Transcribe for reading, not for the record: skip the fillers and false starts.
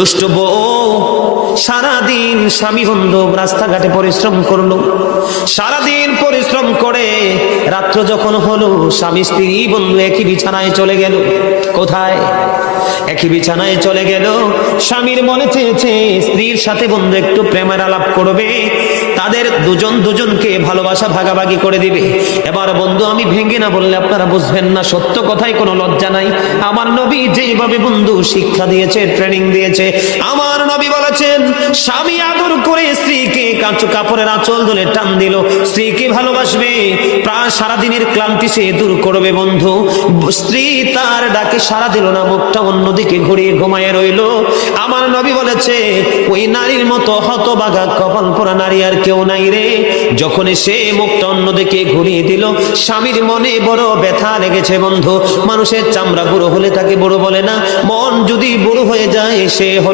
দুষ্ট বউ সারাদিন স্বামী বন্ধু রাস্তাঘাটে পরিশ্রম করলো, সারাদিন পরিশ্রম করে রাত্র যখন হলো স্বামী স্ত্রী বন্ধু একই বিছানায় চলে গেল। কোথায়? একই বিছানায় চলে গেল। স্বামীর মনে চেয়েছে স্ত্রীর সাথে বন্ধু একটু প্রেমের আলাপ করবে, তাদের দুজন দুজনকে ভালোবাসা ভাগাভাগি করে দিবে। এবার বন্ধু আমি ভেঙে না বললে আপনারা বুঝবেন না, সত্য কথায় কোনো লজ্জা নাই। আমার নবী যেভাবে বন্ধু শিক্ষা দিয়েছে, ট্রেনিং দিয়েছে, আমার নবী বলেছেন স্বামী আদর করে স্ত্রীকে কাঁচু কাপড়ের আঁচল ধরে টান দিল, স্ত্রীকে ভালোবাসবে, প্রায় সারাদিনের ক্লান্তি সে দূর করবে। বন্ধু স্ত্রী তার ডাকে সাড়া দিল না, মুখটা অন্যদিকে ঘুরিয়ে ঘুমায় রইল। আমার নবী বলেছে ওই নারীর মতো হতভাগা কপাল পোড়া নারী আর কেউ নাই রে। যখন সে মুখটা অন্যদিকে ঘুরিয়ে দিল, স্বামীর মনে বড় ব্যথা লেগেছে। বন্ধু মানুষের চামড়া বুড়ো হলে তাকে বুড়ো বলে না, মন যদি বুড়ো হয়ে যায় সে